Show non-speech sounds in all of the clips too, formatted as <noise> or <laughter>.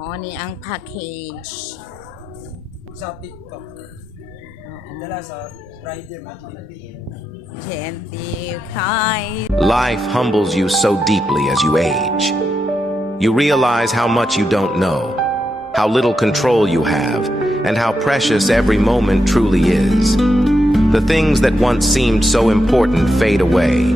Mo ni ang package. sa TikTok. Dala sa Friday, Candy kay. Life humbles you so deeply as you age. You realize how much you don't know, how little control you have, and how precious every moment truly is. The things that once seemed so important fade away.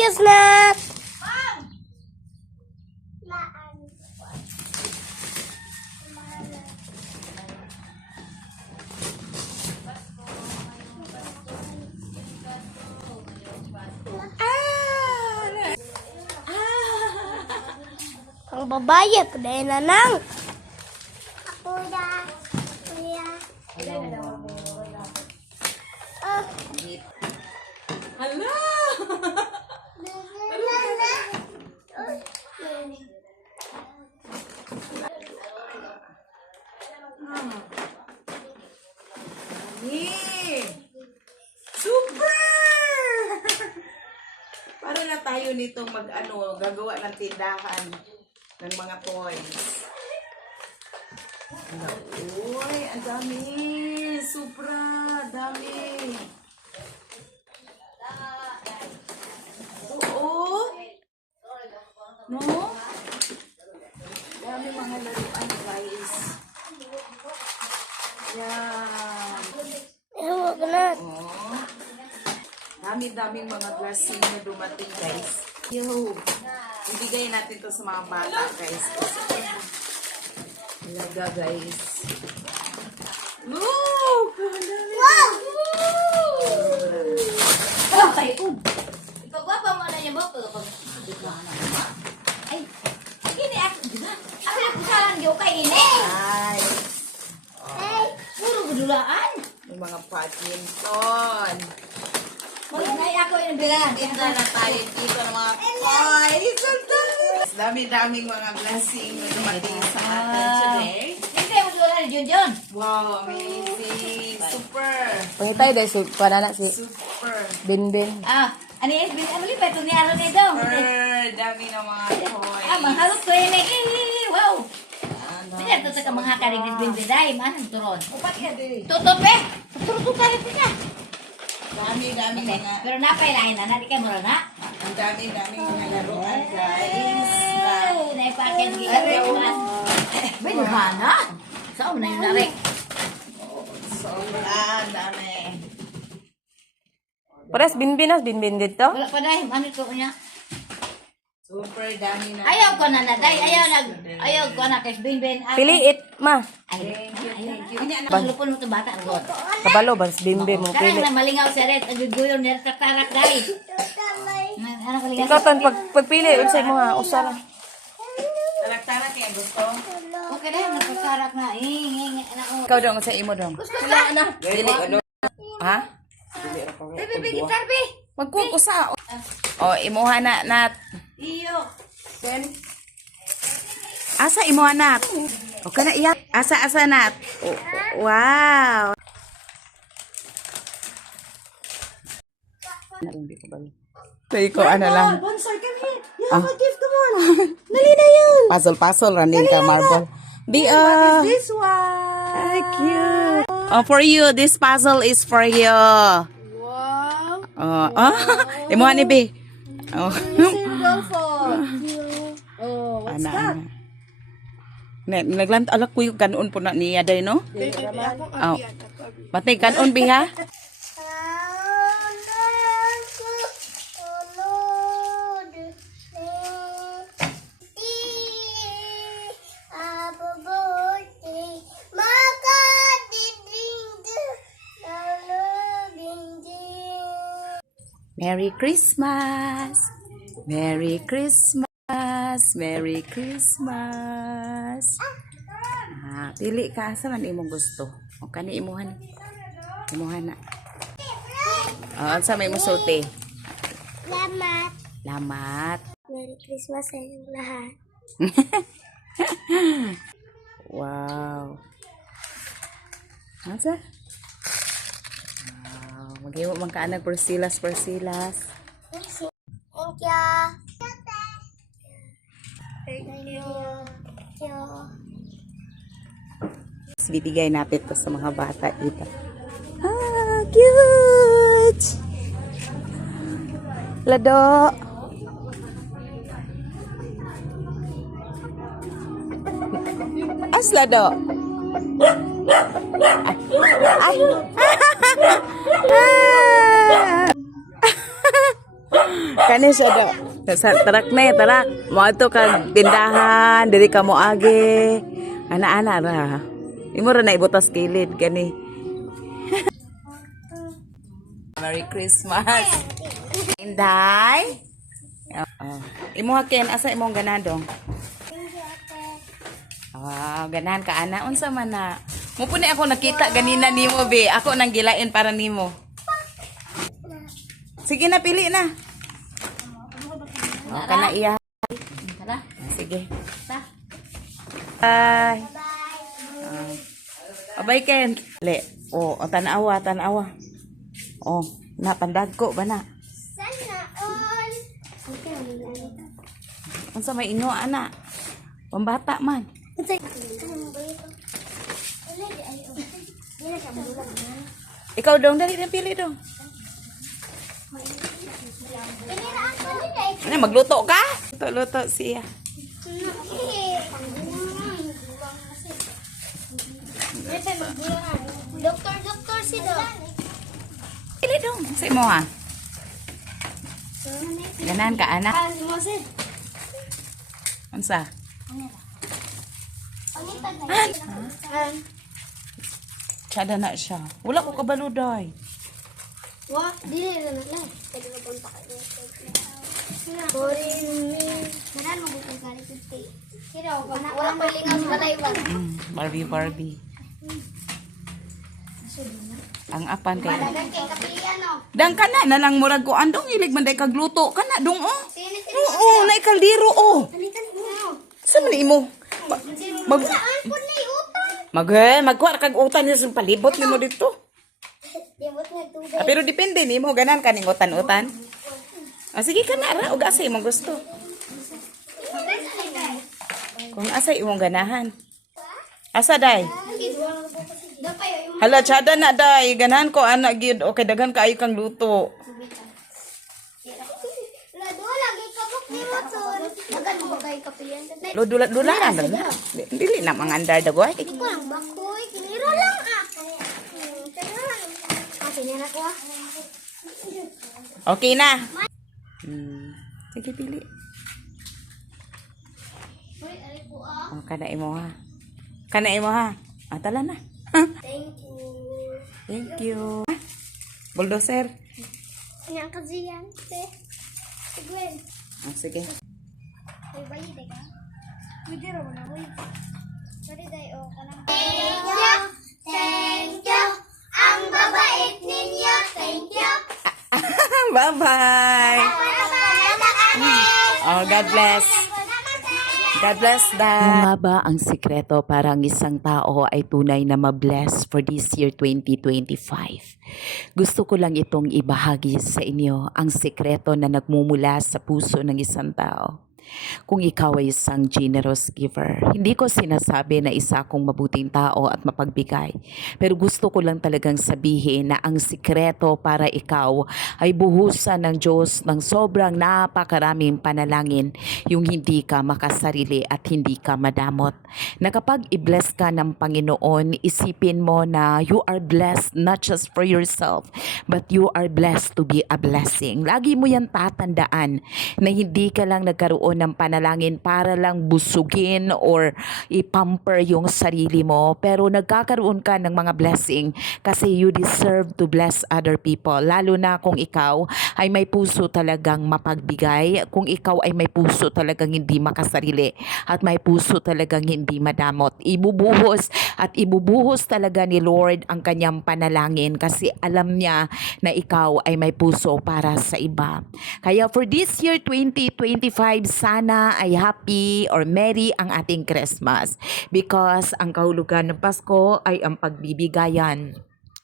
Excuse na. Ang babae, pwede na nang. Ako na. Kuya. Oh. Hala! Ni! Super! Para na tayo nito mag ano, gagawa ng tindahan ng mga toys. Uy, ang dami! Supra! Dami! Oo! No? Dami mga laruan, guys. Yan. Ko na. Dami-daming mga blessing na dumating, guys. Yo! Ibigay natin to sa mga bata, guys. Talaga, guys. Look! Wow! Oh, kayo po. Ikaw ba pa mo na niya ba? Ay, ini ako, di? Ako na kusalan yung kay ini. Ay, Hey! Puro mga badminton. Mag-inay ako yung bilang. Tinda na tayo dito ng mga toys. Ang dami. Dami-daming mga blessing na dumating sa atin today. Hindi mo doon na Jun Jun. Wow, amazing. Super. Pangitay dahil si panana si Super. Binbin. Ah, ano yan? Ano lipa itong niyaro nito? Super. Dami ng mga toys. Ah, manghalot ko yun eh. Wow. Ano? Hindi, ito sa mga karigit binbiday. Manang turon. Upat ka din. Tutot pe. Tutot ka rin ka. Dami-dami mga, Pero napay lain na. Nadi ka mo na. ang dami-daming mga laruan, guys. Na, Ay, naipakin di Christmas. May luhana. Saan mo na yung narik? sobrang dami. Pares Binbin as Binbin dito. Wala pa dahil. Manit ko niya. Super dami na. Ayaw ko na na. Dahil ayaw nag... Ayaw ko na. Kasi bin-bin. ako. Piliit ma. Ay, ayaw. Ang lupon mo ito bata. Rod. Kabalo ba Binbin mo Karang pili. na malingaw si Red. Niya. Tatarak dahil. Ano kalingaw Ikaw tan pag pagpili unsay mo nga usa lang. Tarak-tarak kaya gusto. Okay na. Eh, eh, eh. Ano. Ikaw dong sa imo dong. Gusto ka na. Dili ano? Ha? Bibi, bibi, gitar, bi. Magkukusa. Oh, imuha na nat. Iyo. Asa imuha nat? O kana iya. Asa asa nat? Oh, wow. Say ko ano lang. Bonsai, come here. You Ah. have a gift, come on. Dali na yun. Puzzle puzzle running ka marble. Di ah. This one. Ay, cute. Oh, for you, this puzzle is for you. Wow. Oh, oh. Imuha ni B. Oh. Single <laughs> phone. Oh, what's Ana, that? ana. Ne, naglant alak ko kanon po na niya day, no? Oh. Matay kanon biha. <laughs> Merry Christmas. Merry Christmas. Merry Christmas. Ah, pili ka sa man imong gusto. O kani imuhan. Imuhan na. Oh, sa may musulti. Salamat. Lamat. Merry Christmas sa inyong lahat. <laughs> Wow. Asa? Wow. Maghiwa man ka anak persilas persilas. Thank you. Thank you. Thank you. Bibigay natin to sa mga bata dito. Ah, cute! Lado! As lado! Ay! Ah! Kani siya do. Tarak na tarak. Mo ato kag tindahan, diri ka mo agi. Ana-ana ra. Imo ra na ibutas kilid gani. <laughs> Merry Christmas. Inday. Oh. Imo hakin asa imong ganadong? Ah, ganahan ka ana unsa man na. Mo puni ako nakita ganina nimo be. Ako nang gilain para nimo. Sige na pili na. Oh, kana iya. Sige. Bye. Ah. Abay Ken. Le. Oh, oh tanawa, tanawa. Oh, napandag ko ba na? Sana all. Okay, Unsa may ino ana? Pambata man. Ano? Ano oh. Ikaw dong dali na pili dong. Ano magluto ka? Luto-luto siya. Doktor, doktor si Doc. Pili dong sa imo ha. Ganan ka ana. Ah, si. Unsa? Pangitag na siya. Wala ko kabaluday. Wa, dili na na lang. Pwede mo pang pakain. Boring me. Manan mo galit yung stay. Kira. Walang malingaw sa. Mm, Barbie Barbie. Ang apan kay. Dang kana na lang murag ko andong ilig man day kagluto kana dong oh. Oo, na kaldero oh. Mo. Sa man imo? Mag mag magkuha kag utan sa palibot nimo dito. <laughs> Nga tubig. Ah, pero depende nimo ganan kaning utan-utan. Ah, sige ka na ra ug asa imong gusto. Kung asa imong ganahan. Asa day? Hala, tsada na day. Ganahan ko anak gid. Okay, daghan kaayo kang luto. Ka. Lo dula dula na na. Dili na mangandar dagoy. Ko lang bakoy, kiniro lang ah. Hmm, Kaya lang. Ah, sinira ko ah. Okay na. Hmm. Sige pili. Ah. Oh, kana imo ha. Kana imo ha. Ah, tala na. Thank you. Thank you. Bulldozer. Yang kajian, te. Gwen, Ah, sige. may bayi de ka? Pwede raw na, uy. Sorry, day, oh, kanang... Thank you, thank you. Ang babait ninyo, thank you. <laughs> Bye-bye. Oh, God bless. God bless, Dad. Ano nga ba ang sikreto para ang isang tao ay tunay na mabless for this year 2025? Gusto ko lang itong ibahagi sa inyo ang sikreto na nagmumula sa puso ng isang tao. Kung ikaw ay isang generous giver, hindi ko sinasabi na isa akong mabuting tao at mapagbigay. Pero gusto ko lang talagang sabihin na ang sikreto para ikaw ay buhusan ng Diyos ng sobrang napakaraming panalangin yung hindi ka makasarili at hindi ka madamot. Na kapag i-bless ka ng Panginoon, isipin mo na you are blessed not just for yourself, but you are blessed to be a blessing. Lagi mo yan tatandaan na hindi ka lang nagkaroon ng panalangin para lang busugin or ipamper yung sarili mo. Pero nagkakaroon ka ng mga blessing kasi you deserve to bless other people. Lalo na kung ikaw ay may puso talagang mapagbigay, kung ikaw ay may puso talagang hindi makasarili at may puso talagang hindi madamot. Ibubuhos at ibubuhos talaga ni Lord ang kanyang panalangin kasi alam niya na ikaw ay may puso para sa iba. Kaya for this year 2025, sana ay happy or merry ang ating Christmas because ang kahulugan ng Pasko ay ang pagbibigayan.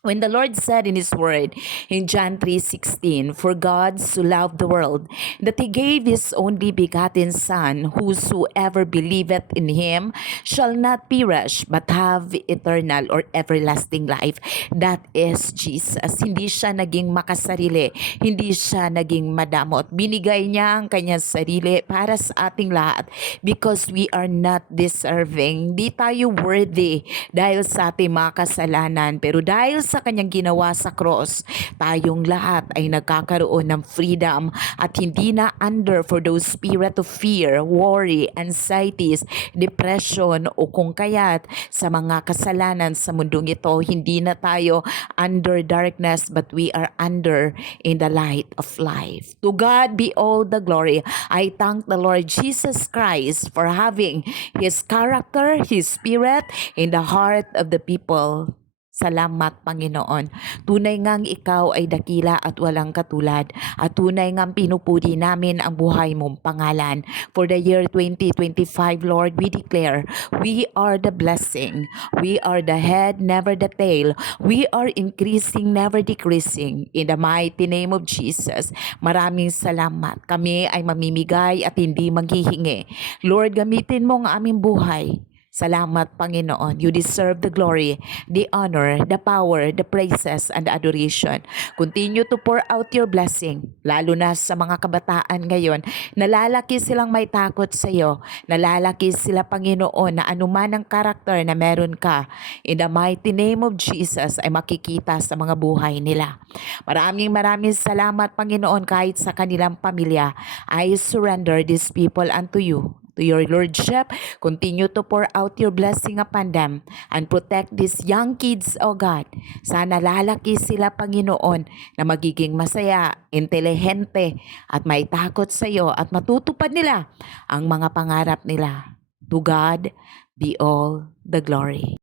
When the Lord said in His Word in John 3:16, For God so loved the world that He gave His only begotten Son, whosoever believeth in Him shall not perish but have eternal or everlasting life. That is Jesus. Hindi siya naging makasarili, hindi siya naging madamot. Binigay niya ang kanyang sarili para sa ating lahat because we are not deserving. Di tayo worthy dahil sa ating mga kasalanan. Pero dahil sa kanyang ginawa sa cross, tayong lahat ay nagkakaroon ng freedom at hindi na under for those spirit of fear, worry, anxieties, depression o kung kaya't sa mga kasalanan sa mundong ito, hindi na tayo under darkness but we are under in the light of life. To God be all the glory. I thank the Lord Jesus Christ for having His character, His spirit in the heart of the people. Salamat, Panginoon. Tunay ngang ikaw ay dakila at walang katulad. At tunay ngang pinupuri namin ang buhay mong pangalan. For the year 2025, Lord, we declare, we are the blessing. We are the head, never the tail. We are increasing, never decreasing. In the mighty name of Jesus, maraming salamat. Kami ay mamimigay at hindi maghihingi. Lord, gamitin mo ang aming buhay Salamat, Panginoon. You deserve the glory, the honor, the power, the praises, and the adoration. Continue to pour out your blessing, lalo na sa mga kabataan ngayon. Nalalaki silang may takot sa iyo. Nalalaki sila, Panginoon, na anuman ang karakter na meron ka. In the mighty name of Jesus ay makikita sa mga buhay nila. Maraming maraming salamat, Panginoon, kahit sa kanilang pamilya. I surrender these people unto you to your lordship. Continue to pour out your blessing upon them and protect these young kids, O God. Sana lalaki sila, Panginoon, na magiging masaya, intelihente, at may takot sa iyo at matutupad nila ang mga pangarap nila. To God be all the glory.